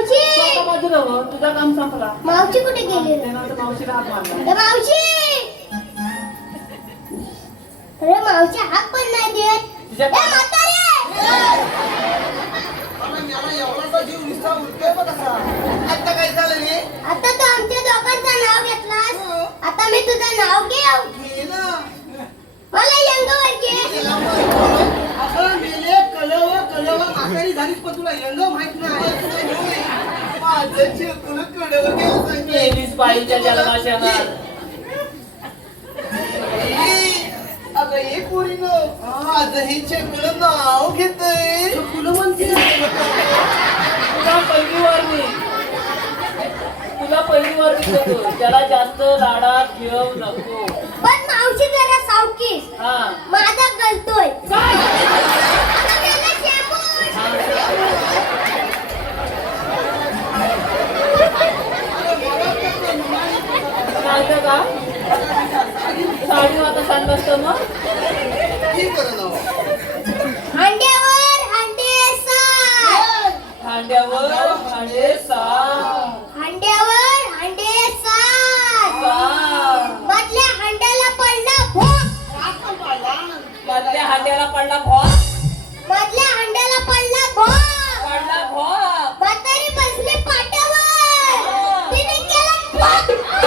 मावशी! तुझा काम संपला. मावशी कुठे गेली? त्यानंतर मावशीला हात मारला. ए, मावशी! अरे मावशी हाक पण नाही देत. ए म्हातारे! मला एवढासा जीव नुसता उडतोय बघ कसा आता काय झालं रे? आता तू आमच्या दोघांचं नाव घेतलास. आता मी तुझं नाव घेऊ. म्हातारी पण तुला यंग माहीत नाही. माझं चिरकुल कडव गेलं मेलीस बाईच्या जन्माच्या अगं ये पोरीनं. माझं हे नाव घेतय. तुला म्हणते तुला पहिली वार मी तुला पहिली वार मी देतो त्याला जास्त लाडात घेऊ नको. पण मावशी होतं का मग. भांड्यावर भांडे सात हांड्याला पडला भोक मधल्या हांड्याला पडला भोक मधल्या हांड्याला पडला भोक पडला भोक म्हातारी बसली तिने केला भोक